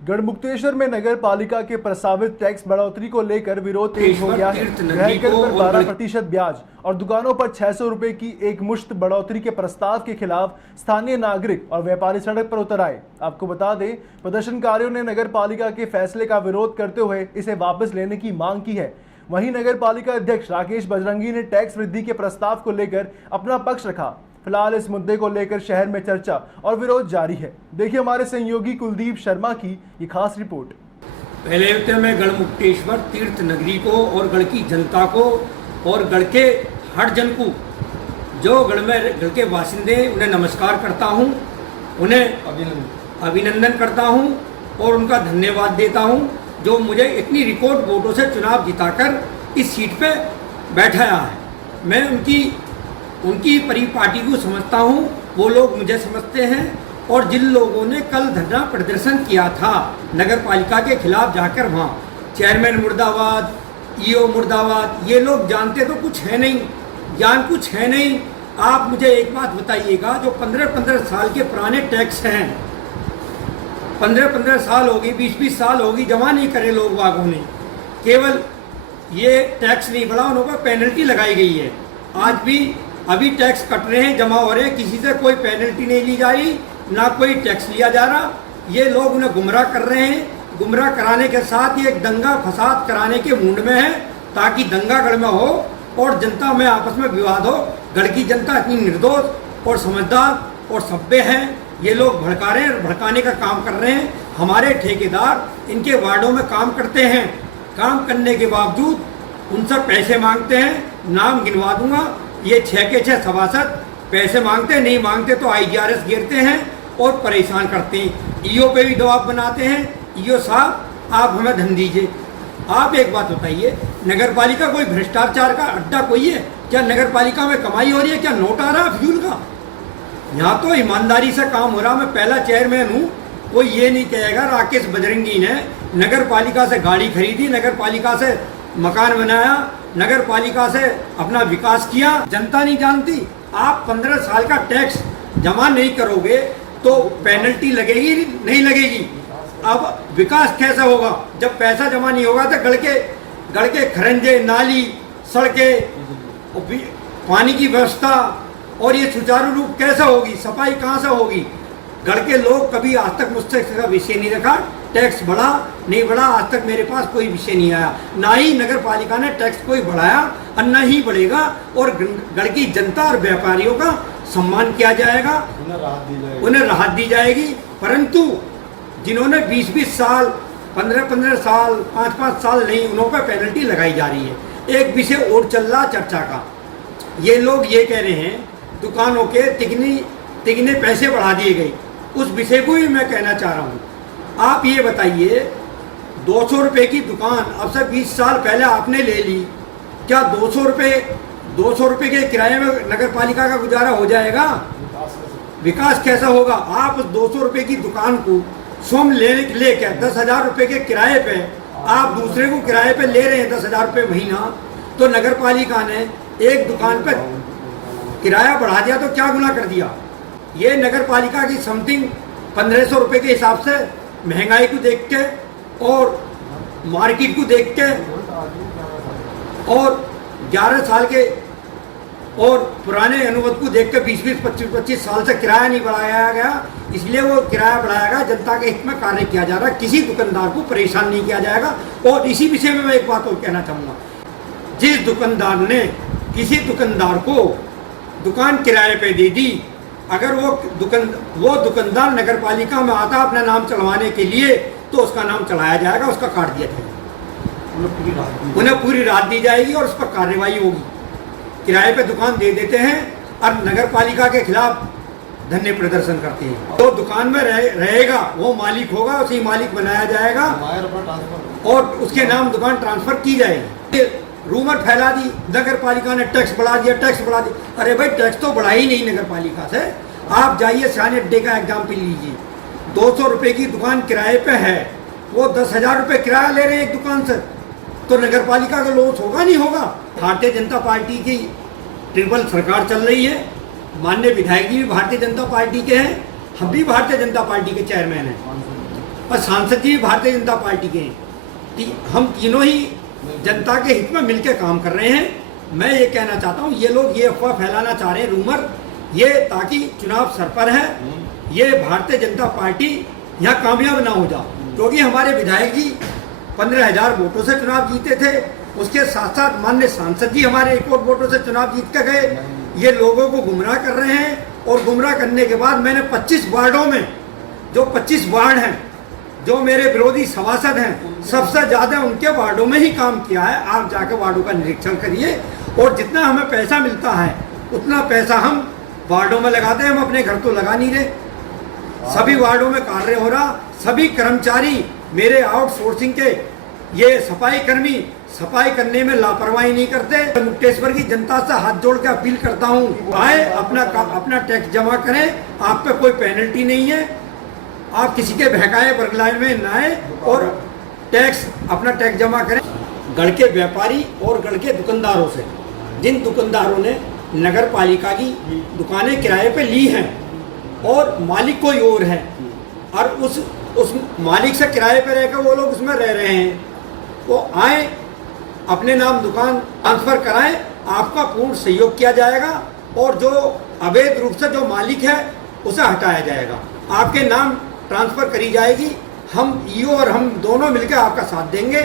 गढ़मुक्तेश्वर में नगर पालिका के प्रस्तावित टैक्स बढ़ोतरी को लेकर विरोध तेज हो गया है। गृह कर पर 12% ब्याज और दुकानों पर 600 रुपए की एक मुश्त बढ़ोतरी के प्रस्ताव के खिलाफ स्थानीय नागरिक और व्यापारी सड़क पर उतर आए। आपको बता दें, प्रदर्शनकारियों ने नगर पालिका के फैसले का विरोध करते हुए इसे वापस लेने की मांग की है। वहीं नगर पालिका अध्यक्ष राकेश बजरंगी ने टैक्स वृद्धि के प्रस्ताव को लेकर अपना पक्ष रखा। फिलहाल इस मुद्दे को लेकर शहर में चर्चा और विरोध जारी है। देखिए हमारे सहयोगी कुलदीप शर्मा की ये खास रिपोर्ट। पहले तो मैं गढ़मुक्तेश्वर तीर्थ नगरी को और गढ़ की जनता को और गढ़ के हर जन को, जो गढ़ के बासिंदे, उन्हें नमस्कार करता हूं, उन्हें अभिनंदन करता हूं और उनका धन्यवाद देता हूं जो मुझे इतनी रिकॉर्ड वोटों से चुनाव जिताकर इस सीट पे बैठाया है। मैं उनकी परिपाटी को समझता हूं, वो लोग मुझे समझते हैं। और जिन लोगों ने कल धरना प्रदर्शन किया था नगर पालिका के खिलाफ जाकर, वहाँ चेयरमैन मुर्दाबाद, ईओ मुर्दाबाद, ये लोग जानते तो कुछ है नहीं, ज्ञान कुछ है नहीं। आप मुझे एक बात बताइएगा, जो 15-15 साल के पुराने टैक्स हैं, 15-15 साल होगी, 20-20 साल होगी, जमा नहीं करे लोग वागों ने, केवल ये टैक्स नहीं बढ़ा, उन पर पेनल्टी लगाई गई है। आज भी अभी टैक्स कट रहे हैं, जमा हो रहे हैं, किसी से कोई पेनल्टी नहीं ली जा रही, ना कोई टैक्स लिया जा रहा। ये लोग उन्हें गुमराह कर रहे हैं। गुमराह कराने के साथ ये एक दंगा फसाद कराने के मूड में है, ताकि दंगा गढ़ में हो और जनता में आपस में विवाद हो। गढ़ की जनता इतनी निर्दोष और समझदार और सभ्य है, ये लोग भड़का रहे हैं और भड़काने का काम कर रहे हैं। हमारे ठेकेदार इनके वार्डों में काम करते हैं, काम करने के बावजूद उनसे पैसे मांगते हैं। नाम गिनवा दूंगा, ये 6 के 6 सभासद पैसे मांगते हैं, नहीं मांगते तो IGRS गिरते हैं और परेशान करते हैं। ईओ पे भी दबाव बनाते हैं, ईओ साहब आप हमें धन दीजिए। आप एक बात बताइए, नगर पालिका कोई भ्रष्टाचार का अड्डा कोई है क्या? नगर पालिका में कमाई हो रही है क्या? नोट आ रहा है फ्यूल का? यहाँ तो ईमानदारी से काम हो रहा। मैं पहला चेयरमैन हूँ, कोई ये नहीं कहेगा राकेश बजरंगी ने नगर पालिका से गाड़ी खरीदी, नगर पालिका से मकान बनाया, नगर पालिका से अपना विकास किया। जनता नहीं जानती। आप 15 साल का टैक्स जमा नहीं करोगे तो पेनल्टी लगेगी नहीं लगेगी? अब विकास कैसा होगा जब पैसा जमा नहीं होगा? तो गढ़ के खरंजे, नाली, सड़कें, पानी की व्यवस्था और ये सुचारू रूप कैसा होगी? सफाई कहाँ से होगी? गढ़ के लोग कभी आज तक मुझसे इसका विषय नहीं रखा। टैक्स बढ़ा नहीं बढ़ा, आज तक मेरे पास कोई विषय नहीं आया। ना ही नगर पालिका ने टैक्स कोई बढ़ाया और न ही बढ़ेगा। और गढ़ की जनता और व्यापारियों का सम्मान किया जाएगा, उन्हें राहत दी जाएगी। परंतु जिन्होंने 20-20 साल, 15-15 साल, 5-5 साल नहीं, उन्हों पर पेनल्टी लगाई जा रही है। एक विषय और चल रहा चर्चा का, ये लोग ये कह रहे हैं दुकानों के तिगने पैसे बढ़ा दिए गए। उस विषय को भी मैं कहना चाह रहा हूँ। आप ये बताइए, 200 रुपये की दुकान अब से 20 साल पहले आपने ले ली, क्या 200 रुपये के किराए में नगर पालिका का गुजारा हो जाएगा? विकास कैसा होगा? आप उस 200 रुपये की दुकान को स्वयं लेकर 10,000 रुपये के किराए पे आप दूसरे को किराए पे ले रहे हैं 10,000 रुपये महीना। तो नगर पालिका ने एक दुकान पे किराया बढ़ा दिया तो क्या गुनाह कर दिया? ये नगर पालिका की समथिंग 1500 रुपये के हिसाब से महंगाई को देख के और मार्केट को देख के और 11 साल के और पुराने अनुभव को देख के 20-20, 25-25 साल से किराया नहीं बढ़ाया गया, इसलिए वो किराया बढ़ाया गया। जनता के हित में कार्य किया जा रहा है, किसी दुकानदार को परेशान नहीं किया जाएगा। और इसी विषय में मैं एक बात और कहना चाहूँगा, जिस दुकानदार ने किसी दुकानदार को दुकान किराए पे दे दी, अगर वो दुकानदार नगर पालिका में आता अपना नाम चढ़वाने के लिए, तो उसका नाम चढ़ाया जाएगा, उसका काट दिया जाएगा, उन्हें पूरी राहत दी जाएगी और उस पर कार्रवाई होगी। किराए पे दुकान दे देते हैं और नगर पालिका के खिलाफ धरने प्रदर्शन करते हैं। तो दुकान में रहेगा वो मालिक होगा, उसी मालिक बनाया जाएगा और उसके नाम दुकान ट्रांसफर की जाएगी। रूमर फैला दी नगर पालिका ने टैक्स बढ़ा दिया, टैक्स बढ़ा दिया। अरे भाई, टैक्स तो बढ़ा ही नहीं नगर पालिका से। आप जाइए सियाने अड्डे का एग्जाम्पल लीजिए, 200 रुपये की दुकान किराए पे है, वो 10,000 रुपये किराया ले रहे हैं एक दुकान से, तो नगर पालिका का लॉस होगा नहीं होगा? भारतीय जनता पार्टी की ट्रिपल सरकार चल रही है, माननीय विधायक जी भी भारतीय जनता पार्टी के हैं, हम भी भारतीय जनता पार्टी के चेयरमैन हैं। और सांसद जी भी भारतीय जनता पार्टी के हैं। हम तीनों ही जनता के हित में मिलकर काम कर रहे हैं। मैं ये कहना चाहता हूँ, ये लोग ये अफवाह फैलाना चाह रहे हैं, रूमर, ये ताकि चुनाव सर पर है, ये भारतीय जनता पार्टी यहाँ कामयाब ना हो जाए, क्योंकि हमारे विधायक जी 15,000 वोटों से चुनाव जीते थे। उसके साथ साथ माननीय सांसद जी हमारे 1 और वोटों से चुनाव जीत कर गए। ये लोगों को गुमराह कर रहे हैं, और गुमराह करने के बाद मैंने 25 वार्डों में, जो 25 वार्ड हैं, जो मेरे विरोधी सभासद हैं, सबसे ज्यादा उनके वार्डों में ही काम किया है। आप जाकर वार्डों का निरीक्षण करिए, और जितना हमें पैसा मिलता है उतना पैसा हम वार्डों में लगाते हैं। हम अपने घर तो लगा नहीं रहे। सभी वार्डों में कार्य हो रहा, सभी कर्मचारी मेरे आउटसोर्सिंग के ये सफाई कर्मी सफाई करने में लापरवाही नहीं करते। मुक्तेश्वर की जनता से हाथ जोड़ के अपील करता हूँ, आए अपना टैक्स जमा करें, आप पे कोई पेनल्टी नहीं है। आप किसी के बहकाए बरगलाए में ना आए और अपना टैक्स जमा करें। गढ़ के व्यापारी और गढ़ के दुकानदारों से, जिन दुकानदारों ने नगर पालिका की दुकानें किराए पे ली हैं और मालिक कोई और है, और उस मालिक से किराए पे रहकर वो लोग उसमें रह रहे हैं, वो आए अपने नाम दुकान ट्रांसफर कराएं, आपका पूर्ण सहयोग किया जाएगा, और जो अवैध रूप से जो मालिक है उसे हटाया जाएगा, आपके नाम ट्रांसफर करी जाएगी। हम ईओ और हम दोनों मिलकर आपका साथ देंगे।